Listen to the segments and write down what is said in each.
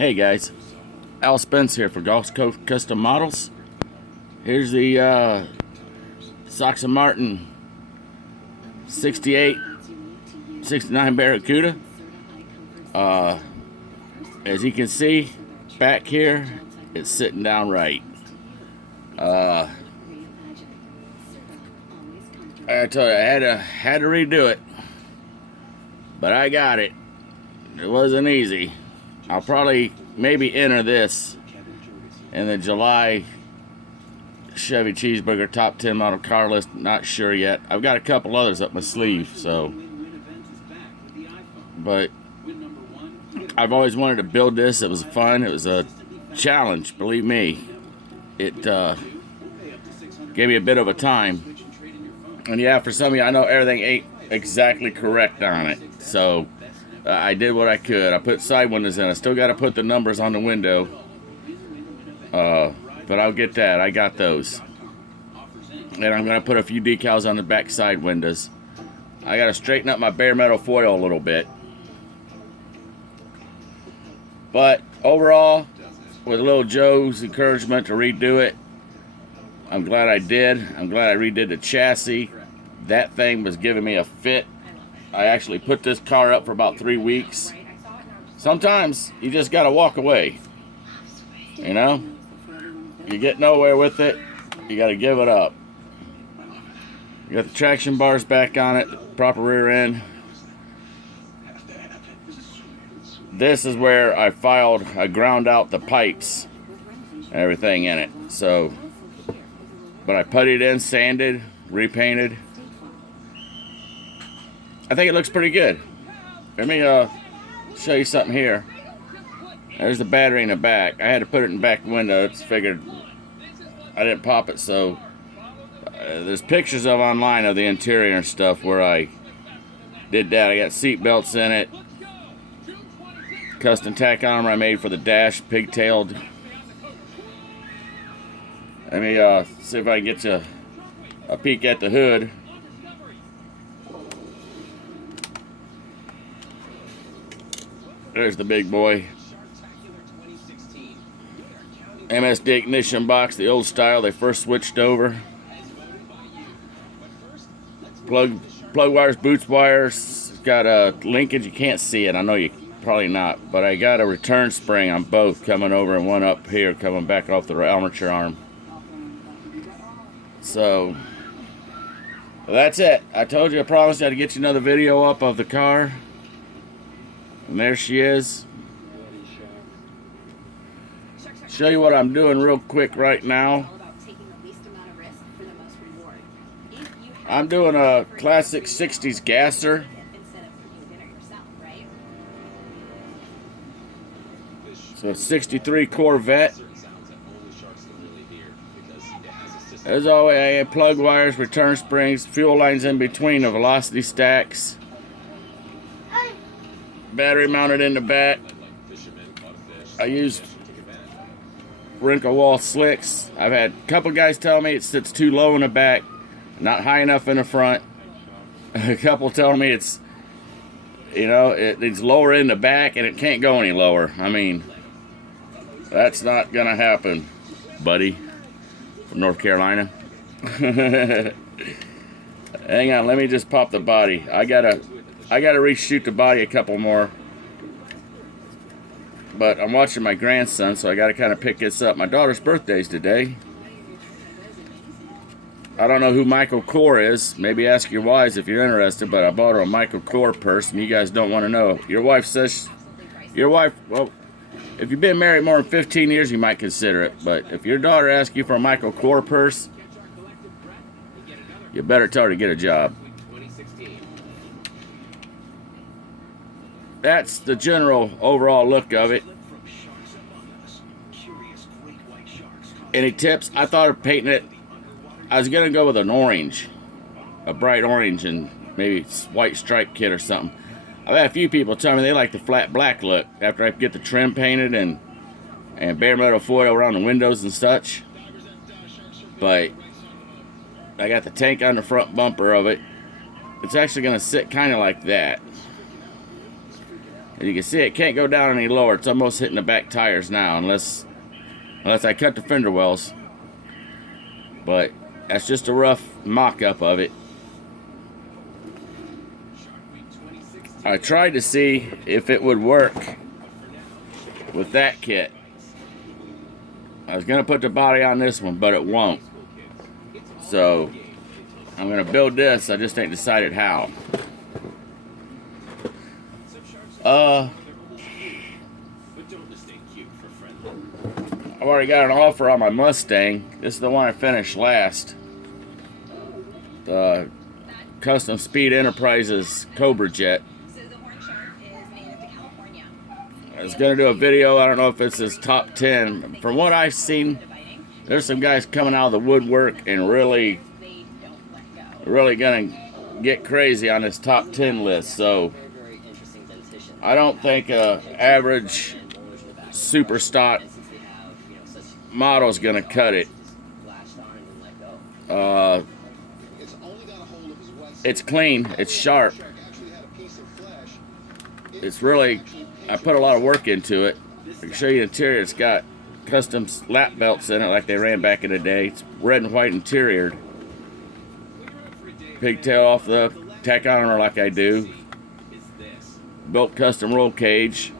Hey guys, Al Spence here for Gulf Coast Custom Models. Here's the Sox and Martin 68, 69 Barracuda. As you can see, back here, it's sitting down right. I tell you, I had to redo it, but I got it. It wasn't easy. I'll probably maybe enter this in the July Chevy Cheeseburger Top 10 Model Car List. Not sure yet. I've got a couple others up my sleeve, so. But I've always wanted to build this. It was fun. It was a challenge, believe me. It gave me a bit of a time. And yeah, for some of you, I know everything ain't exactly correct on it. So I did what I could. I put side windows in. I still got to put the numbers on the window. But I'll get that. I got those. And I'm going to put a few decals on the back side windows. I got to straighten up my bare metal foil a little bit. But overall, with little Joe's encouragement to redo it, I'm glad I did. I'm glad I redid the chassis. That thing was giving me a fit. I actually put this car up for about 3 weeks. Sometimes you just gotta walk away. You know? You get nowhere with it, you gotta give it up. You got the traction bars back on it, the proper rear end. This is where I ground out the pipes and everything in it. So, but I puttied in, sanded, repainted. I think it looks pretty good. Let me show you something here. There's the battery in the back. I had to put it in the back window. It's figured I didn't pop it, so there's pictures of online of the interior and stuff where I did that. I got seat belts in it. Custom tack armor I made for the dash, pigtailed. Let me see if I can get you a peek at the hood. There's the big boy. MSD ignition box, the old style they first switched over. Plug wires, boots wires. It's got a linkage. You can't see it. I know you probably not, but I got a return spring on both coming over and one up here coming back off the armature arm. So that's it. I told you, I promised I'd get you another video up of the car. And there she is. Show you what I'm doing real quick right now. I'm doing a classic 60s gasser. So a 63 Corvette. As always, I have plug wires, return springs, fuel lines in between the velocity stacks. Battery mounted in the back. I used wrinkle wall slicks. I've had a couple guys tell me it sits too low in the back, not high enough in the front. A couple telling me it's, you know, it's lower in the back and it can't go any lower. I mean, that's not gonna happen, buddy, from North Carolina. Hang on, let me just pop the body. I gotta reshoot the body a couple more. But I'm watching my grandson, so I gotta kind of pick this up. My daughter's birthday's today. I don't know who Michael Kors is. Maybe ask your wives if you're interested, but I bought her a Michael Kors purse, and you guys don't want to know. Your wife says, well, if you've been married more than 15 years, you might consider it. But if your daughter asks you for a Michael Kors purse, you better tell her to get a job. That's the general overall look of it. Any tips? I thought of painting it. I was going to go with an orange. A bright orange and maybe white stripe kit or something. I've had a few people tell me they like the flat black look after I get the trim painted and bare metal foil around the windows and such. But I got the tank on the front bumper of it. It's actually going to sit kind of like that. And you can see it can't go down any lower. It's almost hitting the back tires now, unless I cut the fender wells. But that's just a rough mock-up of it. I tried to see if it would work with that kit. I was going to put the body on this one, but it won't. So I'm going to build this. I just ain't decided how. I've already got an offer on my Mustang. This is the one I finished last. The Custom Speed Enterprises Cobra jet. I was going to do a video. I don't know if it's his top 10. From what I've seen, there's some guys coming out of the woodwork and really going to get crazy on this top 10 list. So I don't think a average super stock model is going to cut it. It's clean. It's sharp. It's really... I put a lot of work into it. I can show you the interior. It's got custom lap belts in it like they ran back in the day. It's red and white interior. Pigtail off the tack on her like I do. Built custom roll cage.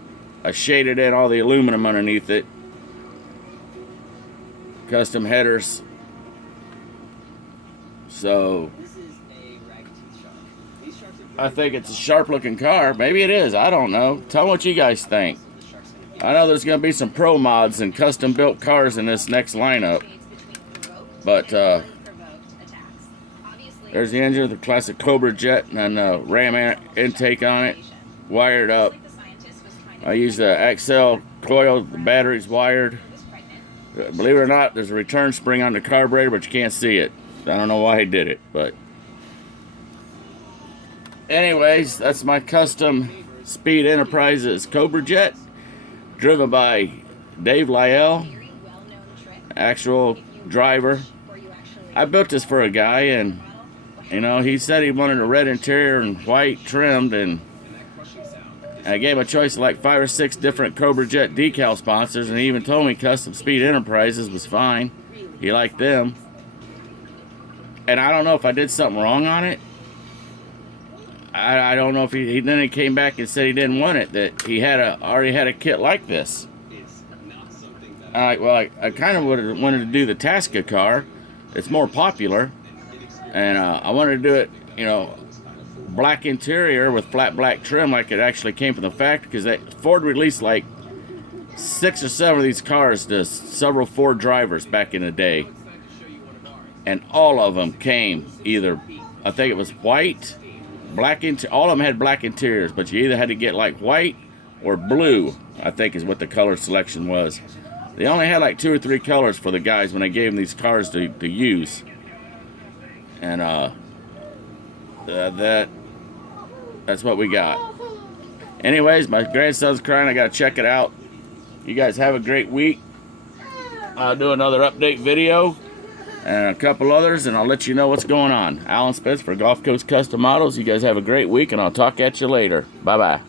I shaded in all the aluminum underneath it. Custom headers. So I think it's a sharp looking car. Maybe it is. I don't know. Tell me what you guys think. I know there's going to be some pro mods and custom built cars in this next lineup. But there's the engine of the classic Cobra jet and a ram intake on it. Wired up. I use the Axle coil. The battery's wired. Believe it or not, there's a return spring on the carburetor, but you can't see it. I don't know why he did it, but... Anyways, that's my Custom Speed Enterprises Cobra jet, driven by Dave Lyell, actual driver. I built this for a guy, and you know, he said he wanted a red interior and white trimmed, and I gave him a choice of like 5 or 6 different Cobra jet decal sponsors, and he even told me Custom Speed Enterprises was fine. He liked them, and I don't know if I did something wrong on it. I don't know if he then he came back and said he didn't want it, that he already had a kit like this. I kind of wanted to do the Tasca car. It's more popular, and I wanted to do it, you know, black interior with flat black trim like it actually came from the factory, because Ford released like 6 or 7 of these cars to several Ford drivers back in the day, and all of them came either, I think it was white, black all of them had black interiors, but you either had to get like white or blue, I think is what the color selection was. They only had like 2 or 3 colors for the guys when they gave them these cars to use. And that's what we got. Anyways, my grandson's crying. I gotta check it out. You guys have a great week. I'll do another update video and a couple others, and I'll let you know what's going on. Alan Spence for Gulf Coast Custom Models. You guys have a great week, and I'll talk at you later. Bye-bye.